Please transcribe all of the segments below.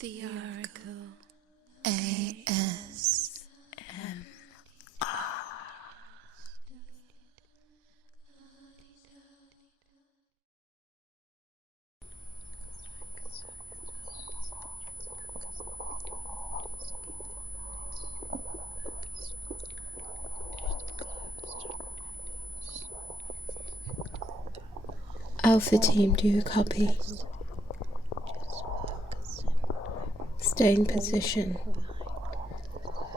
The Oracle ASMR. Alpha team, do you copy? Stay in position.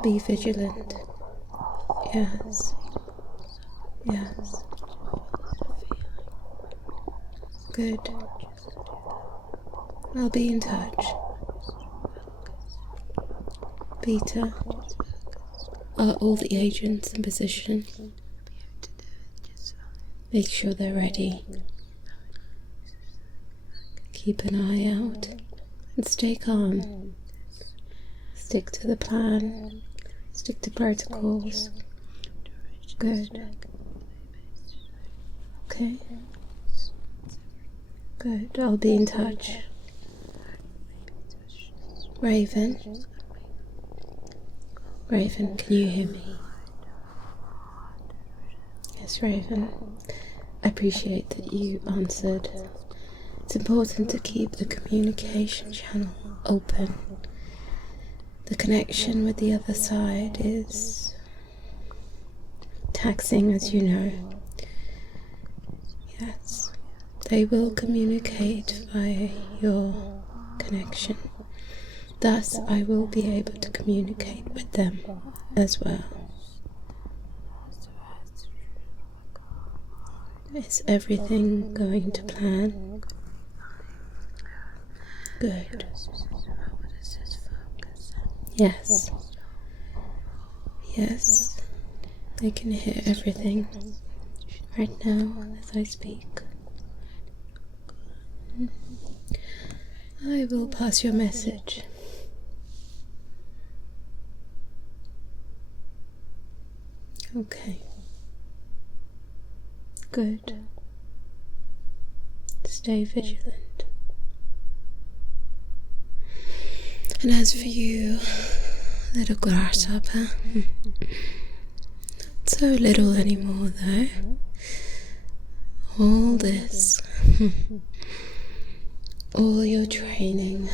Be vigilant. Yes. Yes. Good. I'll be in touch. Peter, are all the agents in position? Make sure they're ready. Keep an eye out and stay calm. Stick to the plan. Stick to protocols. Good. Okay. Good. I'll be in touch. Raven. Raven, can you hear me? Yes, Raven. I appreciate that you answered. It's important to keep the communication channel open. The connection with the other side is taxing, as you know. Yes, they will communicate via your connection. Thus, I will be able to communicate with them as well. Is everything going to plan? Good. Yes. Yes. I can hear everything right now as I speak. I will pass your message. Okay. Good. Stay vigilant. And as for you, little grasshopper, not so little anymore though. All this, all your training,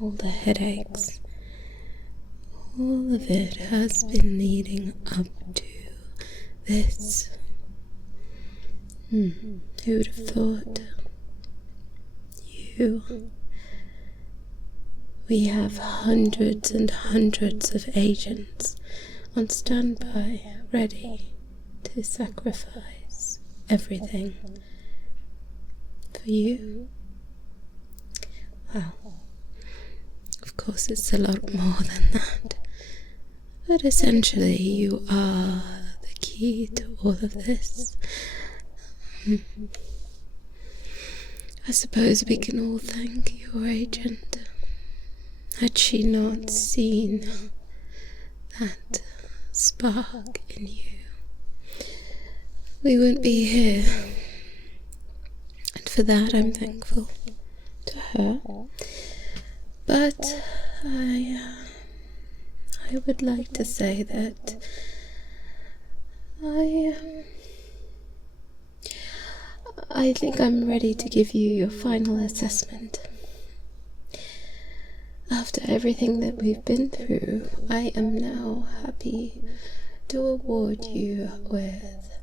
all the headaches, all of it has been leading up to this. Who would have thought? You. We have hundreds and hundreds of agents on standby, ready to sacrifice everything for you. Well, of course it's a lot more than that, but essentially you are the key to all of this. I suppose we can all thank your agent. Had she not seen that spark in you, we wouldn't be here. And for that I'm thankful to her. But I would like to say that I think I'm ready to give you your final assessment. After everything that we've been through, I am now happy to award you with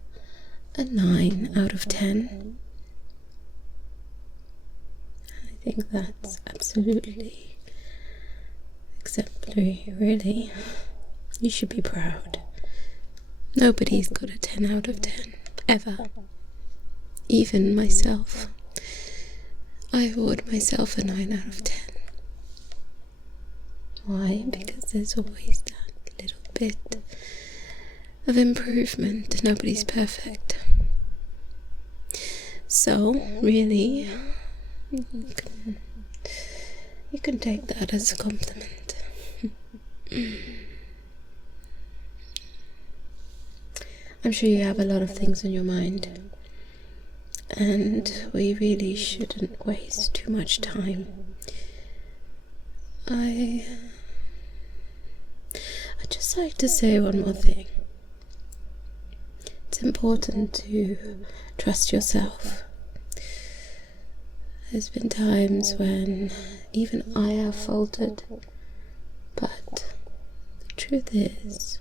a 9 out of 10. I think that's absolutely exemplary, really. You should be proud. Nobody's got a 10 out of 10, ever. Even myself. I award myself a 9 out of 10. Why? Because there's always that little bit of improvement. Nobody's perfect. So, really, you can take that as a compliment. I'm sure you have a lot of things on your mind, and we really shouldn't waste too much time. I'd just like to say one more thing. It's important to trust yourself. There's been times when even I have faltered, but the truth is,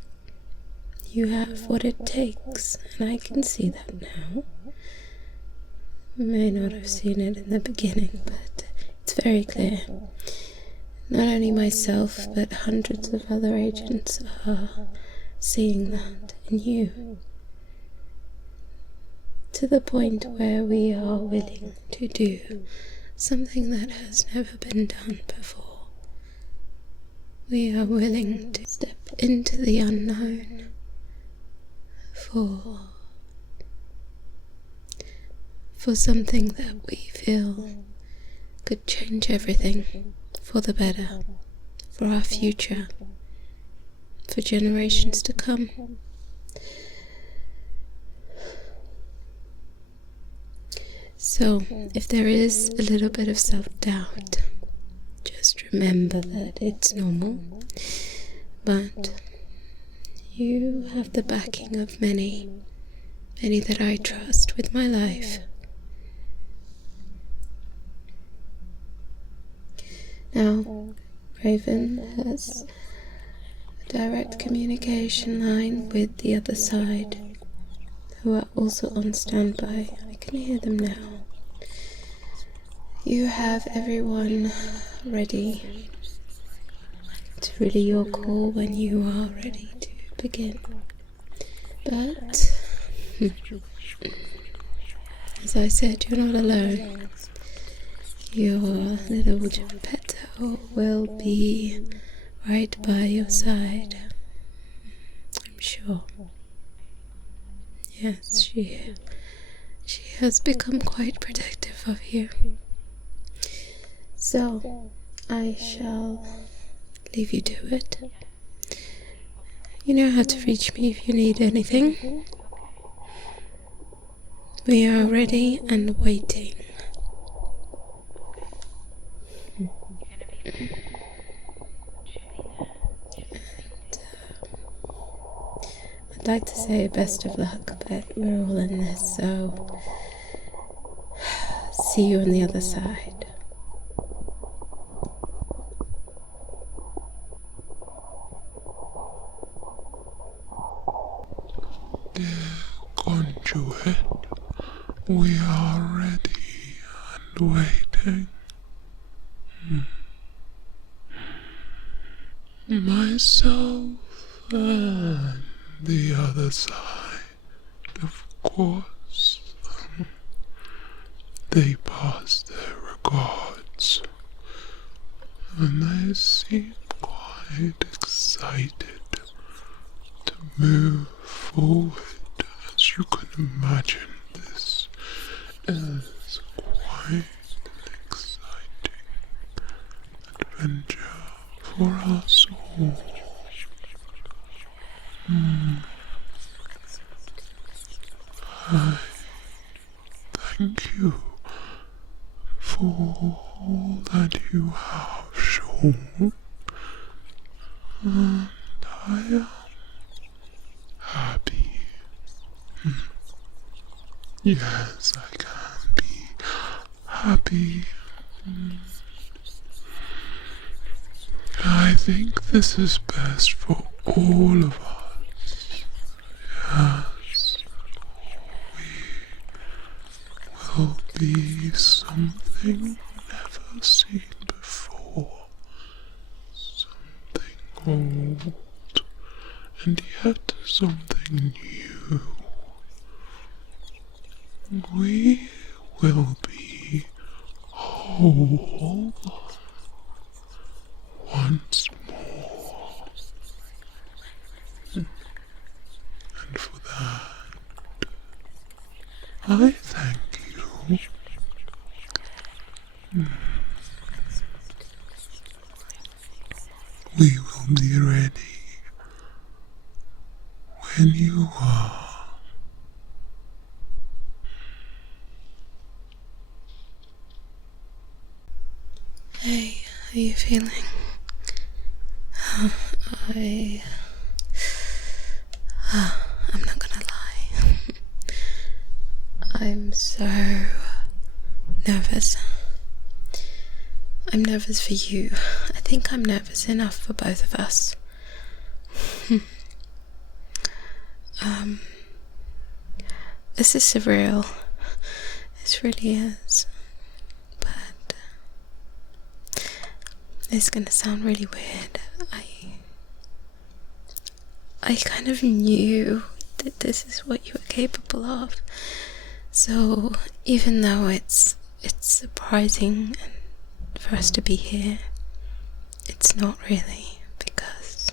you have what it takes, and I can see that now. You may not have seen it in the beginning, but it's very clear. Not only myself, but hundreds of other agents are seeing that in you. To the point where we are willing to do something that has never been done before. We are willing to step into the unknown for something that we feel could change everything for the better, for our future, for generations to come. So, if there is a little bit of self-doubt, just remember that it's normal, but you have the backing of many that I trust with my life. Now, Raven has a direct communication line with the other side, who are also on standby. I can hear them now. You have everyone ready to relay your call when you are ready to begin. But, as I said, you're not alone. Your little 𝗦𝗢𝗧𝗜𝗔𝗟 will be right by your side, I'm sure. Yes, she has become quite protective of you. So, I shall leave you to it. You know how to reach me if you need anything. We are ready and waiting. I'd like to say best of luck, but we're all in this, so see you on the other side. 𝗦𝗢𝗧𝗑𝗧, we are ready and waiting. Myself and the other side, of course, they pass their regards, and they seem quite excited to move forward. As you can imagine, this is quite an exciting adventure for us all. I thank you for all that you have shown, and I am happy. Yes, I can be happy. I think this is best for all of us. Yes, we will be something never seen before, something old, and yet something new. We will be whole once more, and for that I thank you. We will be ready when you are. Hey, how are you feeling? I'm not gonna lie. I'm so nervous. I'm nervous for you. I think I'm nervous enough for both of us. This is surreal. This really is. But it's gonna sound really weird. I kind of knew that this is what you were capable of. So even though it's surprising for us to be here, it's not really, because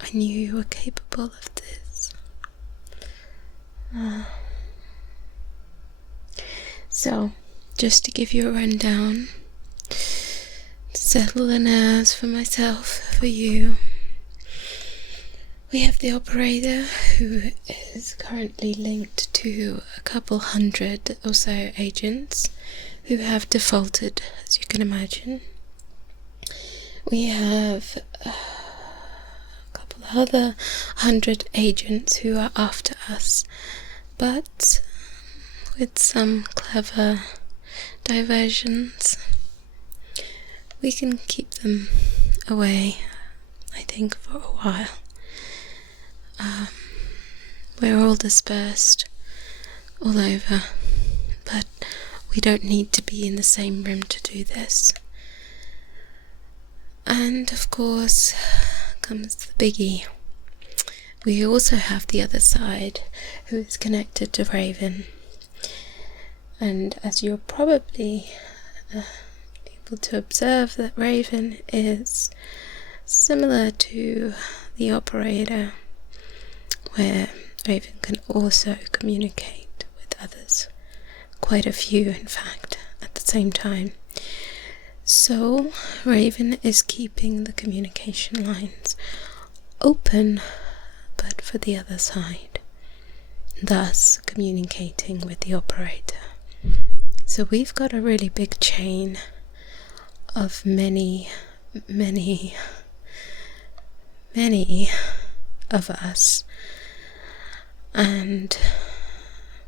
I knew you were capable of this. So, just to give you a rundown, to settle the nerves for myself, for you, we have the operator, who is currently linked to a couple hundred or so agents who have defaulted, as you can imagine. We have a couple other 100 agents who are after us, but with some clever diversions, we can keep them away, I think, for a while. We're all dispersed all over, but we don't need to be in the same room to do this. And of course comes the biggie. We also have the other side, who is connected to Raven. And as you're probably able to observe, that Raven is similar to the operator, where Raven can also communicate with others, quite a few in fact, at the same time. So Raven is keeping the communication lines open, but for the other side, thus communicating with the operator. So we've got a really big chain of many of us, and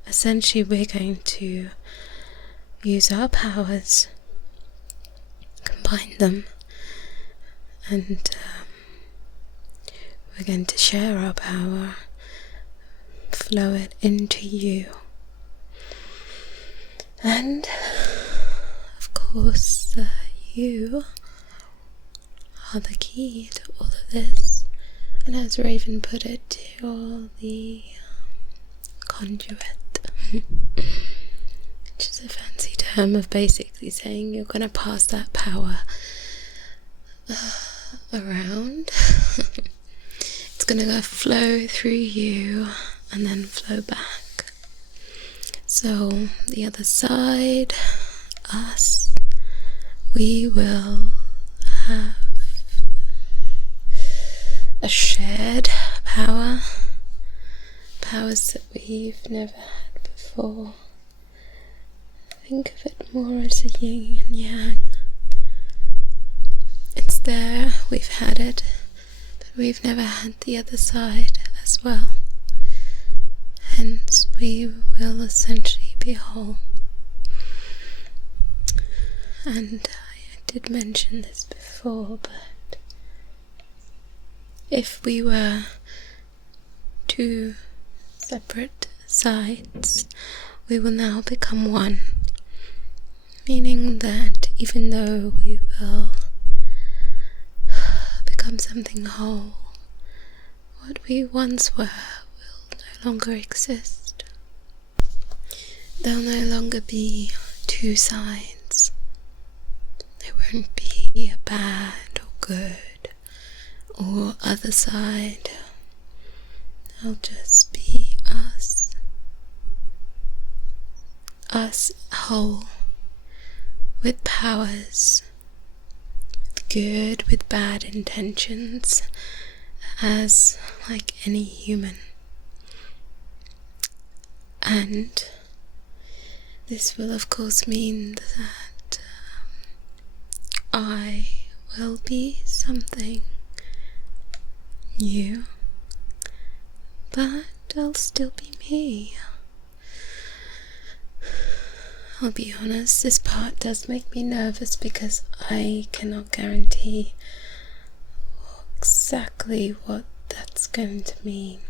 essentially we're going to use our powers, combine them, and we're going to share our power, flow it into you. And of course you are the key to all of this, and as Raven put it, you're the conduit, which is a fancy term of basically saying you're going to pass that power around. It's going to flow through you and then flow back. So the other side, us, we will have a shared power, powers that we've never had before. Think of it more as a yin and yang. It's there, we've had it, but we've never had the other side as well. Hence we will essentially be whole. And I did mention this before, but if we were two separate sides, we will now become one, meaning that even though we will become something whole, what we once were will no longer exist. There'll no longer be two sides. There won't be a bad or good or other side. There'll just be us. Us whole, with powers, with good, with bad intentions, as like any human. And this will of course mean that I will be something new, but I'll still be me. I'll be honest, this part does make me nervous because I cannot guarantee exactly what that's going to mean.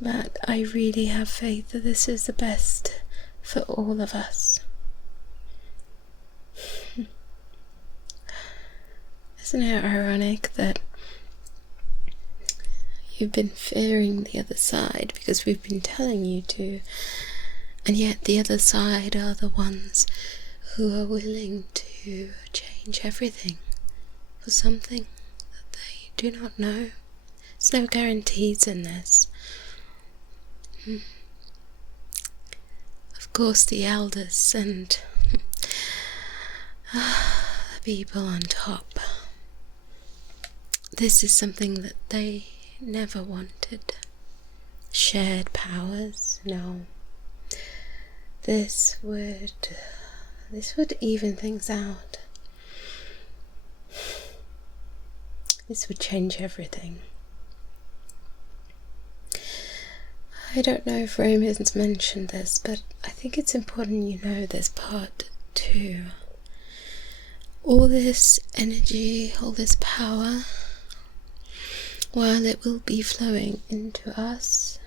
But I really have faith that this is the best for all of us. Isn't it ironic that you've been fearing the other side because we've been telling you to, and yet the other side are the ones who are willing to change everything for something that they do not know. There's no guarantees in this. Of course, the elders and the people on top. This is something that they never wanted. Shared powers, no. This would even things out. This would change everything. I don't know if Raymond's mentioned this, but I think it's important you know this part too. All this energy, all this power, while it will be flowing into us,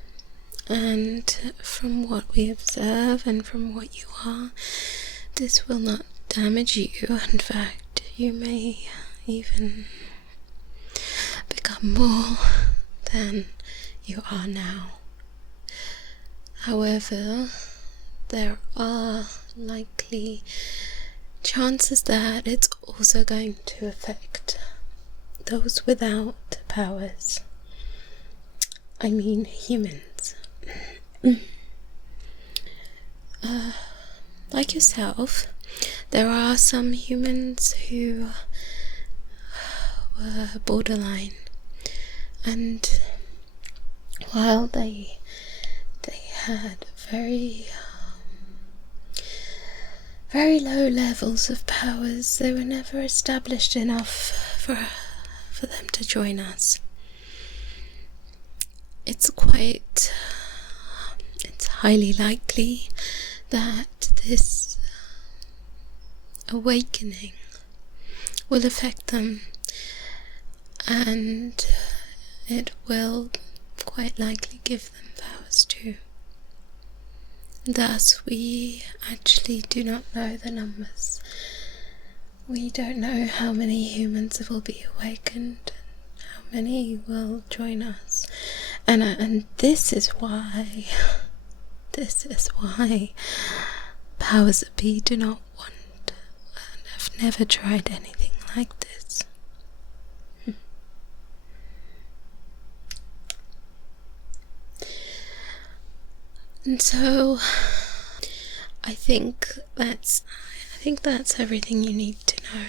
and from what we observe and from what you are, this will not damage you. In fact, you may even become more than you are now. However, there are likely chances that it's also going to affect those without powers. I mean humans. Like yourself, there are some humans who were borderline, and while they had very low levels of powers, they were never established enough for them to join us. It's highly likely that this awakening will affect them, and it will quite likely give them powers too. Thus, we actually do not know the numbers. We don't know how many humans will be awakened, how many will join us, and this is why powers that be do not want and have never tried anything like this. And so I think that's everything you need to know.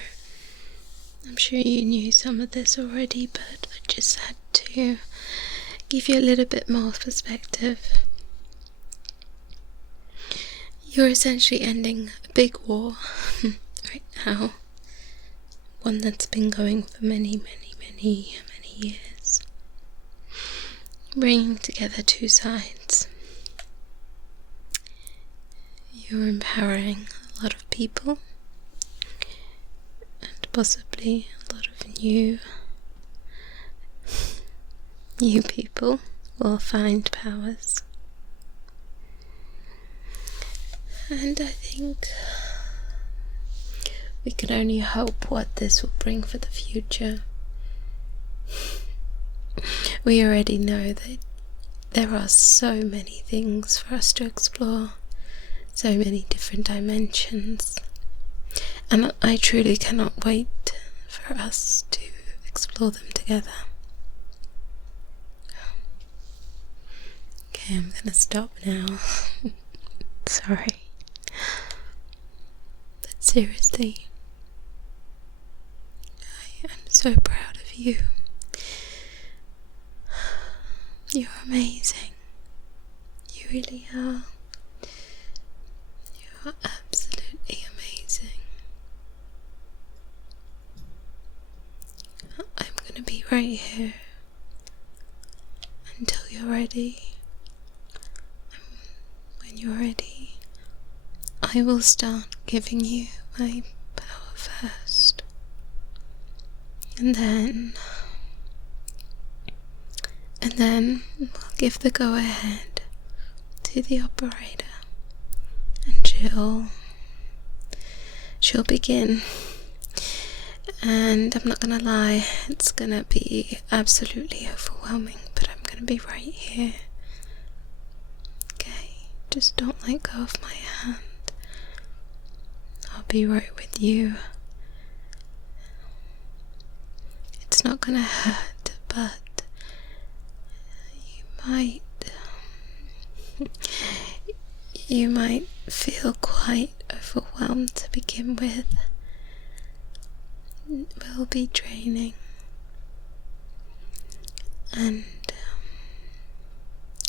I'm sure you knew some of this already, but I just had to give you a little bit more perspective. You're essentially ending a big war right now, one that's been going for many years, bringing together two sides. You're empowering a lot of people, and possibly a lot of new people will find powers. And I think we can only hope what this will bring for the future. We already know that there are so many things for us to explore, so many different dimensions, and I truly cannot wait for us to explore them together. Okay, I'm gonna stop now. Sorry. But seriously, I am so proud of you. You're amazing. You really are. You are absolutely amazing. be right here until you're ready. When you're ready, I will start giving you my power first, and then we'll give the go ahead to the operator, and she'll begin. And I'm not gonna lie, it's gonna be absolutely overwhelming, but I'm gonna be right here. Okay, just don't let go of my hand. I'll be right with you. It's not gonna hurt, but you might feel quite overwhelmed to begin with. It will be draining, and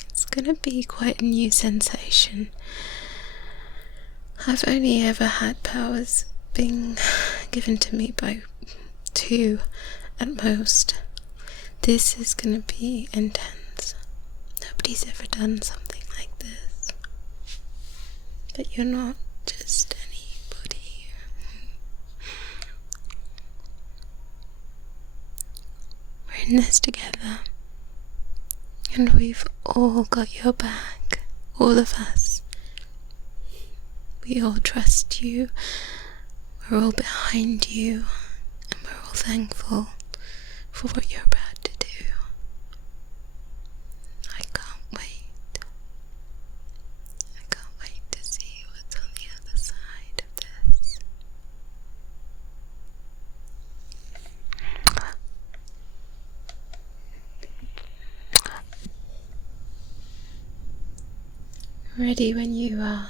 it's gonna be quite a new sensation. I've only ever had powers being given to me by 2 at most. This is gonna be intense. Nobody's ever done something like this. But you're not just anybody. We're in this together, and we've all got your back, all of us. We all trust you, we're all behind you, and we're all thankful for what you're about to do. I can't wait. I can't wait to see what's on the other side of this. Ready when you are.